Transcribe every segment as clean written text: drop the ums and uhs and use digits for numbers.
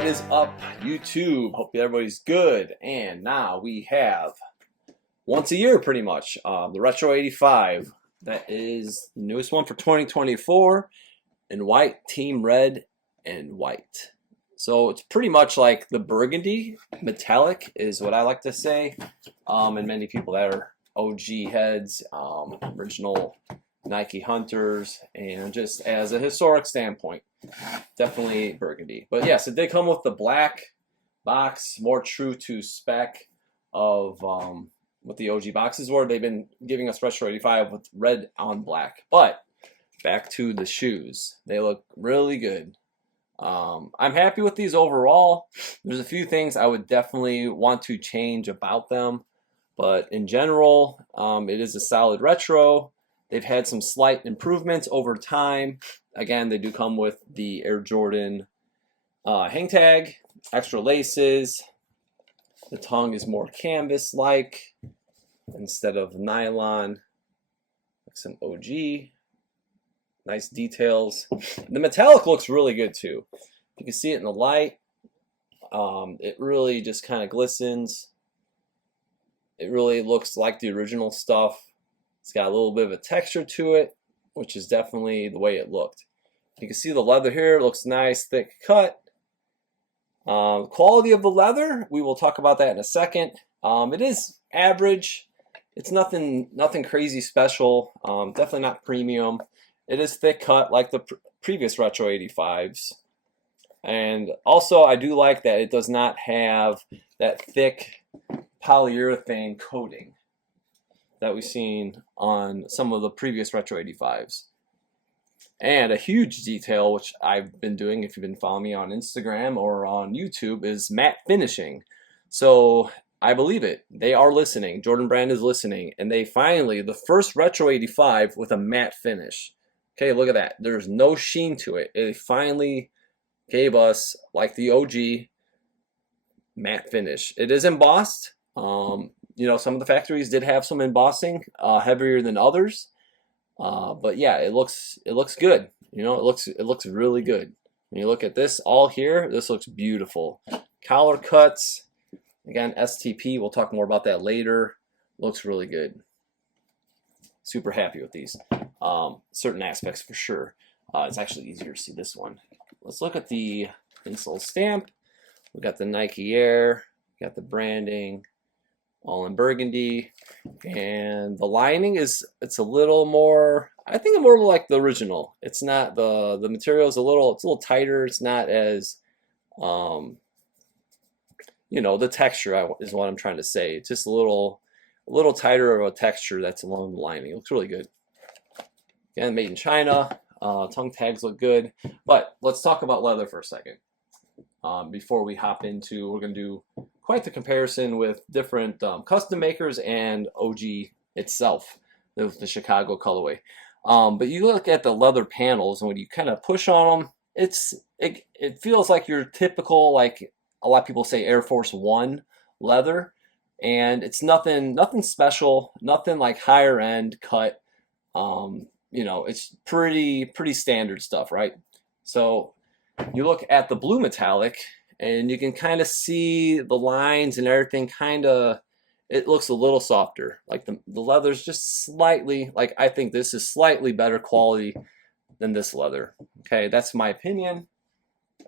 What is up, YouTube? Hope everybody's good. And now we have, once a year pretty much, the Retro 85. That is the newest one for 2024 in white, team red, and white. So it's pretty much like the burgundy metallic is what I like to say. And many people that are OG heads, original Nike hunters, and just as a historic standpoint, definitely burgundy. But yes, it did come with the black box, more true to spec of what the OG boxes were. They've been giving us Retro 85 with red on black. But back to the shoes. They look really good. I'm happy with these overall. There's a few things I would definitely want to change about them. But in general, it is a solid retro. They've had some slight improvements over time. Again, they do come with the Air Jordan hang tag, extra laces. The tongue is more canvas-like instead of nylon, like some OG. Nice details. The metallic looks really good too. You can see it in the light. It really just kind of glistens. It really looks like the original stuff. It's got a little bit of a texture to it, which is definitely the way it looked. You can see the leather here. It looks nice, thick cut. Quality of the leather, we will talk about that in a second. It is average. It's nothing crazy special. Definitely not premium. It is thick cut like the previous Retro 85s. And also, I do like that it does not have that thick polyurethane coating that we've seen on some of the previous Retro 85s. And a huge detail, which I've been doing if you've been following me on Instagram or on YouTube, is matte finishing. So I believe it. They are listening. Jordan Brand is listening. And they finally, the first Retro 85 with a matte finish. Okay, look at that. There's no sheen to it. It finally gave us, like the OG, matte finish. It is embossed. You know, some of the factories did have some embossing, heavier than others. But yeah, it looks good. You know, it looks really good. When you look at this all here, this looks beautiful. Collar cuts, again, STP. We'll talk more about that later. Looks really good. Super happy with these. Certain aspects for sure. It's actually easier to see this one. Let's look at the insole stamp. We got the Nike Air. We got the branding. All in burgundy, and the lining it's a little more, I think, more like the original. It's not the material is it's a little tighter. It's not as you know, the texture is what I'm trying to say. It's just a little tighter of a texture that's along the lining. It looks really good. Again, made in China. Tongue tags look good, but let's talk about leather for a second. Before we hop into, we're going to do quite the comparison with different custom makers and OG itself, the Chicago colorway. But you look at the leather panels, and when you kind of push on them, it feels like your typical, like a lot of people say, Air Force One leather, and it's nothing special, nothing like higher end cut. You know, it's pretty standard stuff, right? So you look at the blue metallic, and you can kind of see the lines and everything kind of, it looks a little softer. Like the leather's just slightly, like I think this is slightly better quality than this leather. Okay, that's my opinion.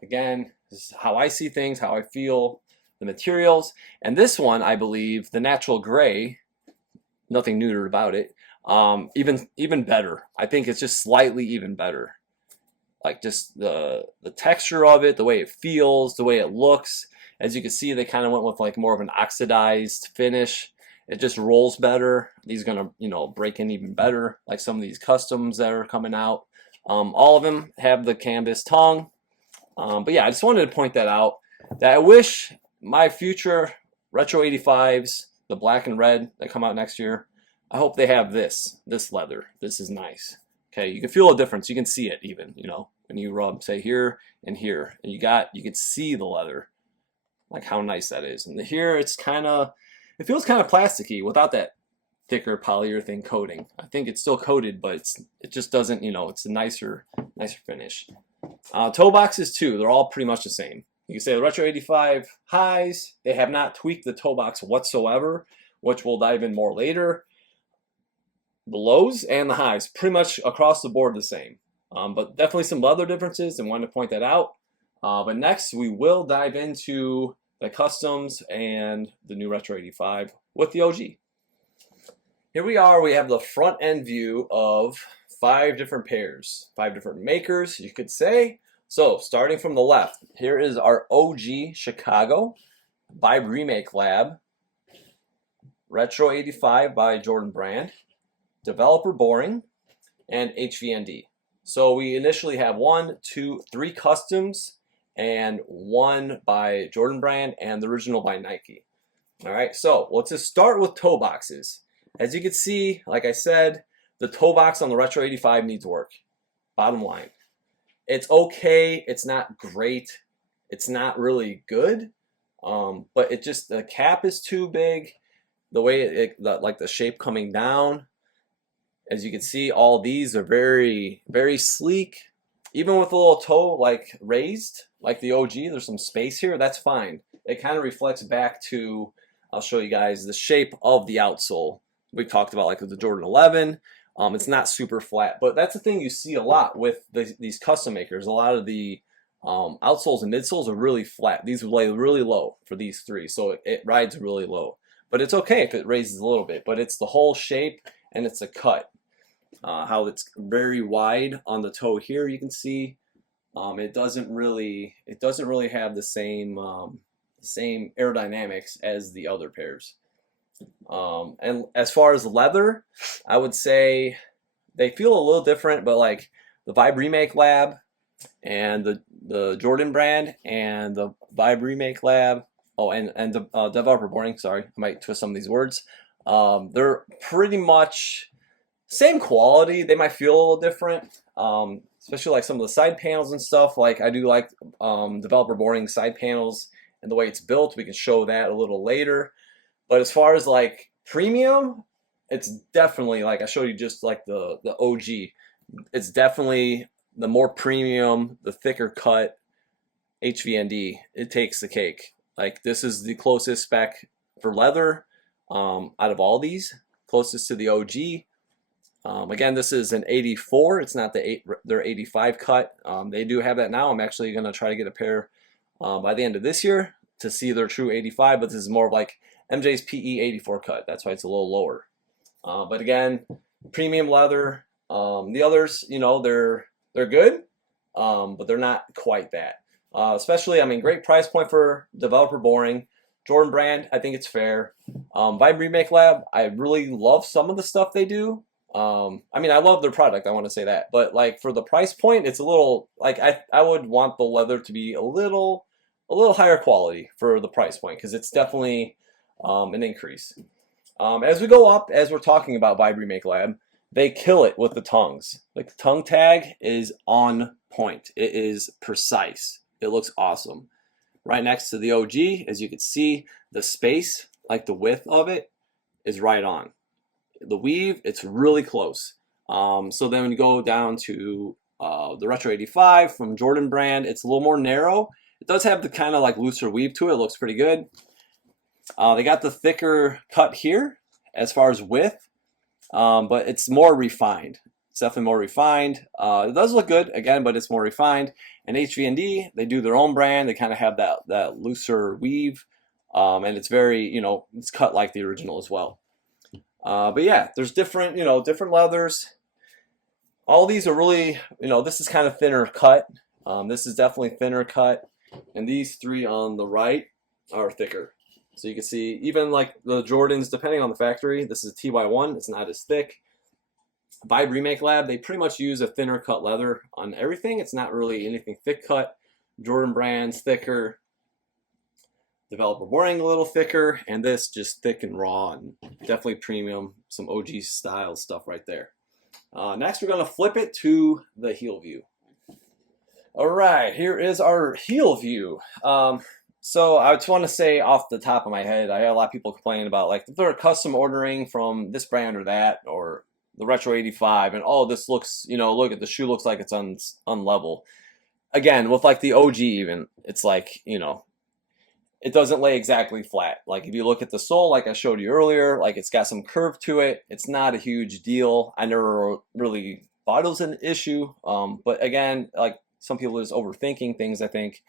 Again, this is how I see things, how I feel, the materials. And this one, I believe, the natural gray, nothing neuter about it, even better. I think it's just slightly even better. Like just the texture of it, the way it feels, the way it looks. As you can see, they kind of went with like more of an oxidized finish. It just rolls better. These are gonna, you know, break in even better, like some of these customs that are coming out. All of them have the canvas tongue. But yeah, I just wanted to point that out. That I wish my future Retro 85s, the black and red that come out next year, I hope they have this leather. This is nice. Okay, you can feel a difference. You can see it even, you know, when you rub, say, here and here. And you can see the leather, like how nice that is. And here, it feels kind of plasticky without that thicker polyurethane coating. I think it's still coated, but it just doesn't, you know, it's a nicer finish. Toe boxes too, they're all pretty much the same. You can say the Retro 85 highs, they have not tweaked the toe box whatsoever, which we'll dive in more later. The lows and the highs, pretty much across the board the same. But definitely some other differences and wanted to point that out. But next we will dive into the customs and the new Retro 85 with the OG. Here we are, we have the front end view of 5 different pairs, 5 different makers, you could say. So starting from the left, here is our OG Chicago Vibe Remake Lab, Retro 85 by Jordan Brand, Developer Boring, and HVND. So we initially have 1, 2, 3 customs and 1 by Jordan Brand and the original by Nike. All right, so let's just start with toe boxes. As you can see, like I said, the toe box on the Retro 85 needs work. Bottom line. It's okay, it's not great, it's not really good, but it just, the cap is too big, the way like the shape coming down. As you can see, all these are very, very sleek. Even with a little toe like raised, like the OG, there's some space here, that's fine. It kind of reflects back to, I'll show you guys, the shape of the outsole. We talked about like with the Jordan 11. It's not super flat, but that's the thing you see a lot with these custom makers. A lot of the outsoles and midsoles are really flat. These lay really low for these 3, so it rides really low. But it's okay if it raises a little bit, but it's the whole shape and it's a cut. How it's very wide on the toe here, you can see. It doesn't really have the same aerodynamics as the other pairs. And as far as leather, I would say they feel a little different, but like the Vibe Remake Lab and the Jordan Brand and the Vibe Remake Lab, and the Developer Boring, sorry, I might twist some of these words. They're pretty much same quality. They might feel a little different, especially like some of the side panels and stuff. Like I do like Developer Boring side panels and the way it's built. We can show that a little later. But as far as like premium, it's definitely, like I showed you just like the OG, it's definitely the more premium, the thicker cut HVND. It takes the cake. Like this is the closest spec for leather out of all these, closest to the OG. Again, this is an 84. It's not their 85 cut. They do have that now. I'm actually going to try to get a pair by the end of this year to see their true 85, but this is more of like MJ's PE 84 cut. That's why it's a little lower. But again, premium leather. The others, you know, they're good, but they're not quite that. Especially, I mean, great price point for Developer Boring. Jordan Brand, I think it's fair. Vibe Remake Lab, I really love some of the stuff they do. I mean, I love their product, I want to say that. But like for the price point, it's a little, like I would want the leather to be a little higher quality for the price point, because it's definitely an increase. As we go up, as we're talking about Vibe Remake Lab, they kill it with the tongues. Like the tongue tag is on point. It is precise. It looks awesome. Right next to the OG, as you can see, the space, like the width of it, is right on. The weave, it's really close. So then when you go down to the Retro 85 from Jordan Brand, it's a little more narrow. It does have the kind of like looser weave to it. It looks pretty good. They got the thicker cut here as far as width, but it's more refined. It's definitely more refined. It does look good, again, but it's more refined. And HVND, they do their own brand. They kind of have that looser weave, and it's very, you know, it's cut like the original as well. But yeah, there's different, you know, different leathers. All these are really, you know, this is kind of thinner cut. This is definitely thinner cut. And these 3 on the right are thicker. So you can see, even like the Jordans, depending on the factory, this is a TY1, it's not as thick. Vibe Remake Lab, they pretty much use a thinner cut leather on everything. It's not really anything thick cut. Jordan Brand's thicker. Developer Boring a little thicker, and this just thick and raw and definitely premium, some OG style stuff right there. Next, we're going to flip it to the heel view. All right, here is our heel view. So I just want to say off the top of my head, I had a lot of people complaining about like if they're custom ordering from this brand or that, or the Retro 85, and oh, this looks, you know, look at the shoe looks like it's unlevel. again, with like the OG even, it's like, you know, it doesn't lay exactly flat. Like if you look at the sole, like I showed you earlier, like it's got some curve to it. It's not a huge deal. I never really thought it was an issue. But again, like some people are just overthinking things, I think.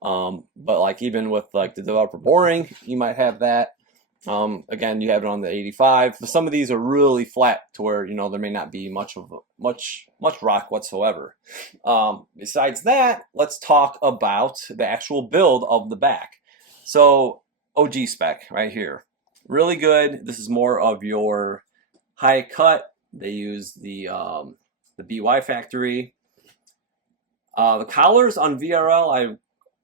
But like even with like the developer boring, you might have that. Again, you have it on the 85. But some of these are really flat to where, you know, there may not be much rock whatsoever. Besides that, let's talk about the actual build of the back. So OG spec right here, really good. This is more of your high cut. They use the BY factory. The collars on VRL, I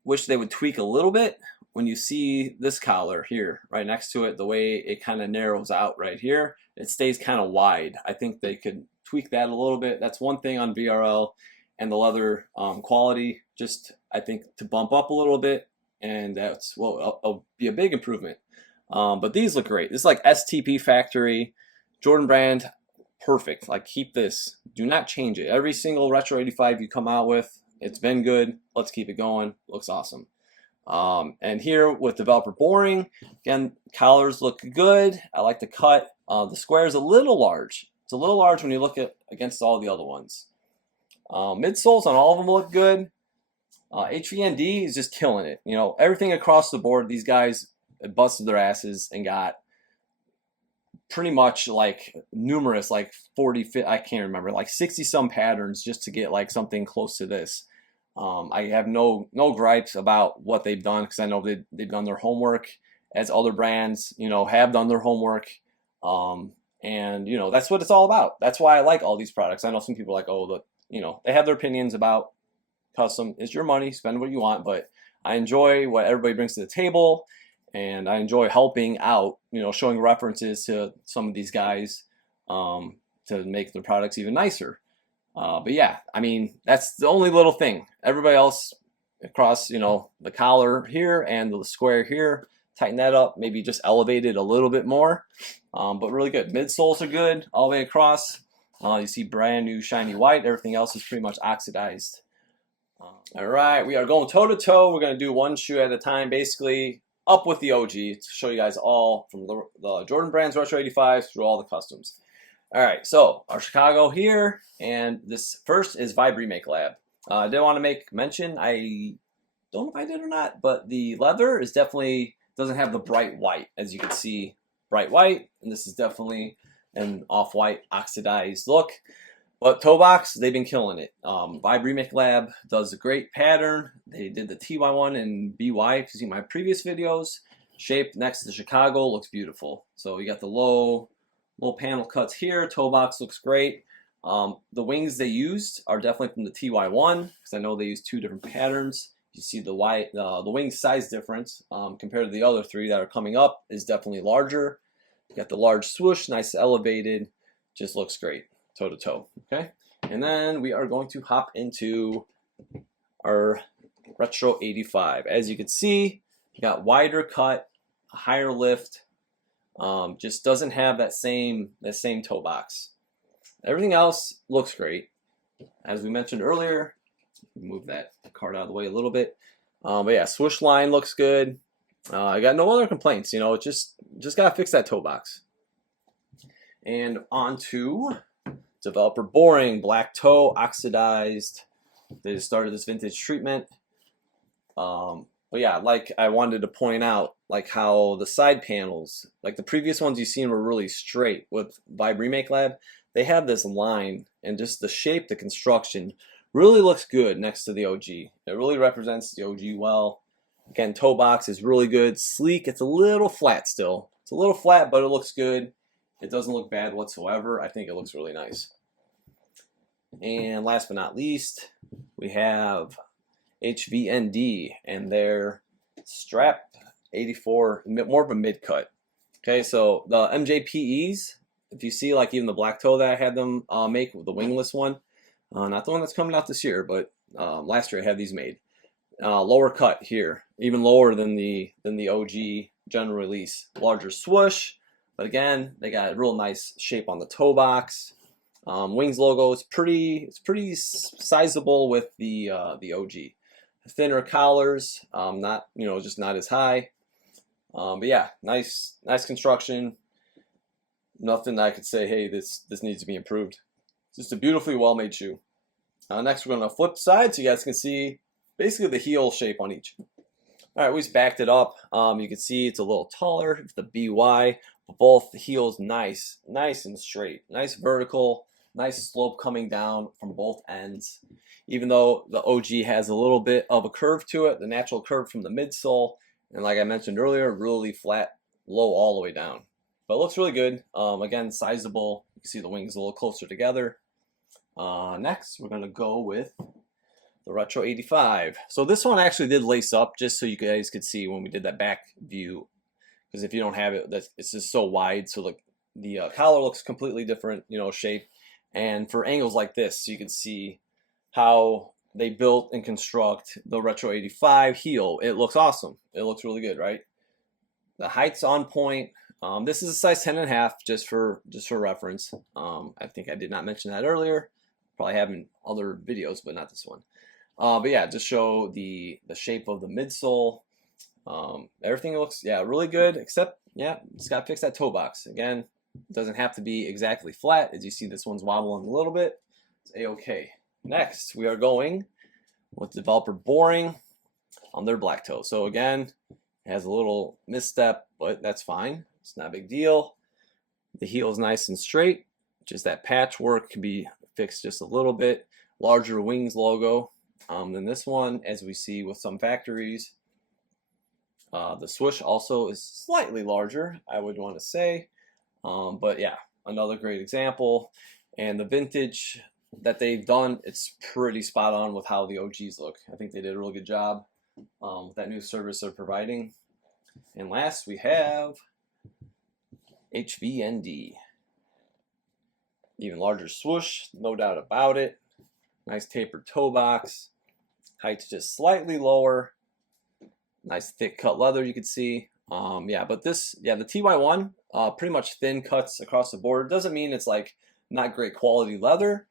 wish they would tweak a little bit. When you see this collar here, right next to it, the way it kind of narrows out right here, it stays kind of wide. I think they could tweak that a little bit. That's one thing on VRL, and the leather quality, just I think to bump up a little bit, and that's will be a big improvement. But these look great. This is like STP factory, Jordan brand, perfect. Like keep this, do not change it. Every single Retro 85 you come out with, it's been good. Let's keep it going. Looks awesome. And here with developer boring, again, collars look good. I like the cut. The square is a little large. It's a little large when you look at against all the other ones. Midsoles on all of them look good. HVND is just killing it. You know, everything across the board, these guys busted their asses and got pretty much like numerous, like 40, I can't remember, like 60 some patterns just to get like something close to this. I have no gripes about what they've done because I know they've done their homework, as other brands, you know, have done their homework. And you know, that's what it's all about. That's why I like all these products. I know some people are like, oh, you know, they have their opinions about custom. It's your money, spend what you want, but I enjoy what everybody brings to the table, and I enjoy helping out, you know, showing references to some of these guys to make their products even nicer. But yeah, I mean, that's the only little thing. Everybody else across, you know, the collar here and the square here, tighten that up, maybe just elevate it a little bit more. But really good. Midsoles are good all the way across. You see brand new shiny white. Everything else is pretty much oxidized. All right, we are going toe to toe. We're going to do one shoe at a time, basically up with the OG to show you guys all from the Jordan Brands Retro 85s through all the customs. All right, so our Chicago here, and this first is Vibe Remake Lab. I did want to make mention, I don't know if I did or not, but the leather is definitely doesn't have the bright white. As you can see, bright white, and this is definitely an off-white oxidized look. But toe box, they've been killing it. Vibe Remake Lab does a great pattern. They did the TY1 and BY, if you see my previous videos. Shape next to the Chicago looks beautiful. So you got the low panel cuts here. Toe box looks great. The wings they used are definitely from the TY1 because I know they use two different patterns. You see the wing size difference compared to the other three that are coming up is definitely larger. You got the large swoosh, nice elevated, just looks great, toe to toe. Okay, and then we are going to hop into our Retro 85. As you can see, you got wider cut, a higher lift. Just doesn't have that same toe box. Everything else looks great. As we mentioned earlier, move that card out of the way a little bit. But yeah, swoosh line looks good. I got no other complaints. You know, just gotta fix that toe box. And on to developer boring, black toe, oxidized. They just started this vintage treatment. But yeah, like I wanted to point out, like how the side panels, like the previous ones you've seen were really straight. With Vibe Remake Lab, they have this line, and just the shape, the construction really looks good next to the OG. It really represents the OG well. Again, toe box is really good, sleek. It's a little flat still. It's a little flat, but it looks good. It doesn't look bad whatsoever. I think it looks really nice. And last but not least, we have HVND and their strap 84, more of a mid cut. Okay, so the MJPEs, if you see like even the black toe that I had them make, the wingless one, not the one that's coming out this year, but last year I had these made. Lower cut here, even lower than the OG general release. Larger swoosh, but again, they got a real nice shape on the toe box. Wings logo is pretty sizable with the OG. Thinner collars, not just not as high. But yeah, nice construction. Nothing I could say, hey, this needs to be improved. It's just a beautifully well made shoe. Next, we're going to flip side so you guys can see basically the heel shape on each. All right, we just backed it up. You can see it's a little taller. It's the BY, but both the heels nice and straight. Nice vertical, nice slope coming down from both ends. Even though the OG has a little bit of a curve to it, the natural curve from the midsole, and like I mentioned earlier, really flat, low all the way down. But it looks really good. Again, sizable. You can see the wings a little closer together. Next, we're gonna go with the Retro 85. So this one actually did lace up, just so you guys could see when we did that back view. Because if you don't have it, it's just so wide. So the collar looks completely different, shape. And for angles like this, you can see how they built and construct the Retro 85 heel. It looks awesome. It looks really good, right? The height's on point. This is a size 10.5, just for reference. I think I did not mention that earlier. Probably have in other videos, but not this one. But yeah, just show the shape of the midsole. Everything looks really good, except it's got to fix that toe box. Again, it doesn't have to be exactly flat. As you see, this one's wobbling a little bit. It's a-okay. Next, we are going with developer Boring on their black toe. So again, it has a little misstep, but that's fine. It's not a big deal. The heel is nice and straight. Just that patchwork can be fixed just a little bit. Larger wings logo than this one, as we see with some factories. The swoosh also is slightly larger, I would want to say. But yeah, another great example. And the vintage that they've done, it's pretty spot on with how the OGs look. I think they did a really good job with that new service they're providing. And last, we have HVND. Even larger swoosh, no doubt about it. Nice tapered toe box. Height's just slightly lower. Nice thick cut leather, you can see. But the TY1, pretty much thin cuts across the board. Doesn't mean it's like not great quality leather.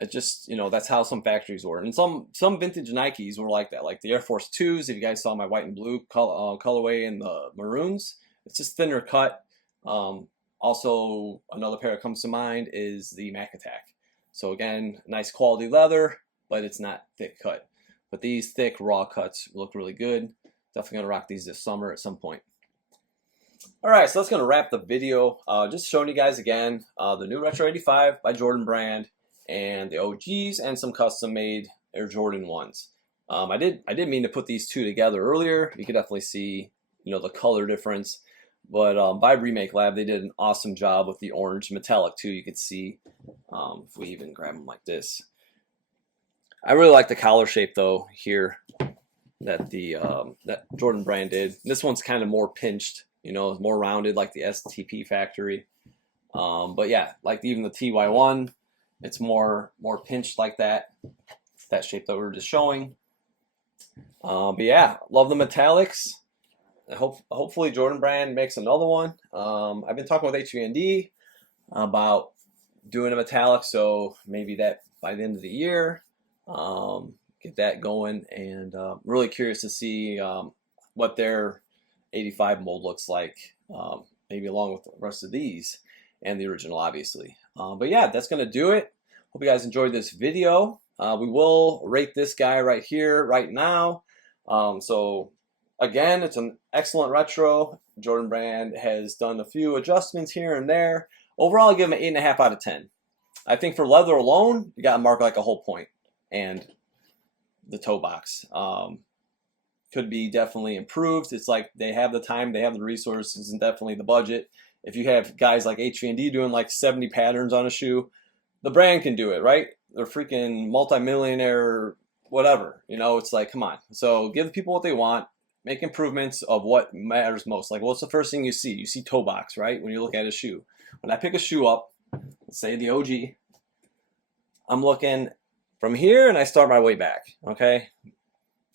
It's just, that's how some factories were. And some vintage Nikes were like that. Like the Air Force 2s, if you guys saw my white and blue colorway and the maroons, it's just thinner cut. Also, another pair that comes to mind is the Mac Attack. So again, nice quality leather, but it's not thick cut. But these thick raw cuts look really good. Definitely gonna rock these this summer at some point. All right, so that's gonna wrap the video. Just showing you guys again the new Retro 85 by Jordan Brand and the OGs and some custom made Air Jordan 1s. I did mean to put these two together earlier. You could definitely see the color difference. But by Remake Lab, they did an awesome job with the orange metallic too. You could see if we even grab them like this. I really like the collar shape though here that that Jordan Brand did. This one's kind of more pinched, more rounded like the STP factory. But yeah, like even the TY1, it's more pinched like that shape that we were just showing. But yeah, love the metallics. Hopefully Jordan Brand makes another one. I've been talking with HVND about doing a metallic, so maybe that by the end of the year, get that going. And really curious to see what their 85 mold looks like, maybe along with the rest of these and the original, obviously. But yeah, that's gonna do it. Hope you guys enjoyed this video. We will rate this guy right here, right now. So again, it's an excellent retro. Jordan Brand has done a few adjustments here and there. Overall, I give him an 8.5 out of 10. I think for leather alone, you got to mark like a whole point. And the toe box could be definitely improved. It's like they have the time, they have the resources, and definitely the budget. If you have guys like HVND doing like 70 patterns on a shoe, the brand can do it, right? They're freaking multi-millionaire, whatever. It's like, come on. So give the people what they want. Make improvements of what matters most. Like, what's the first thing you see? You see toe box, right? When you look at a shoe. When I pick a shoe up, let's say the OG, I'm looking from here and I start my way back, okay?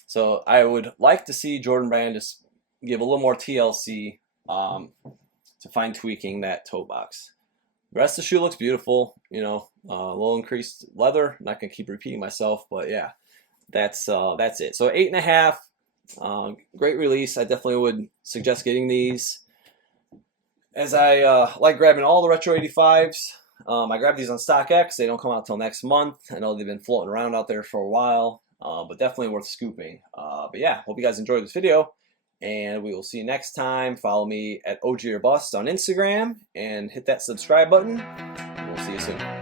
So I would like to see Jordan Brand just give a little more TLC to fine tweaking that toe box. The rest of the shoe looks beautiful. You know, a little increased leather. I'm not gonna keep repeating myself, but yeah, that's it. So 8.5. Great release. I definitely would suggest getting these. As I like grabbing all the Retro 85s. I grabbed these on StockX. They don't come out till next month. I know they've been floating around out there for a while, but definitely worth scooping. But yeah, hope you guys enjoyed this video, and we will see you next time. Follow me at OG or Bust on Instagram, and hit that subscribe button. We'll see you soon.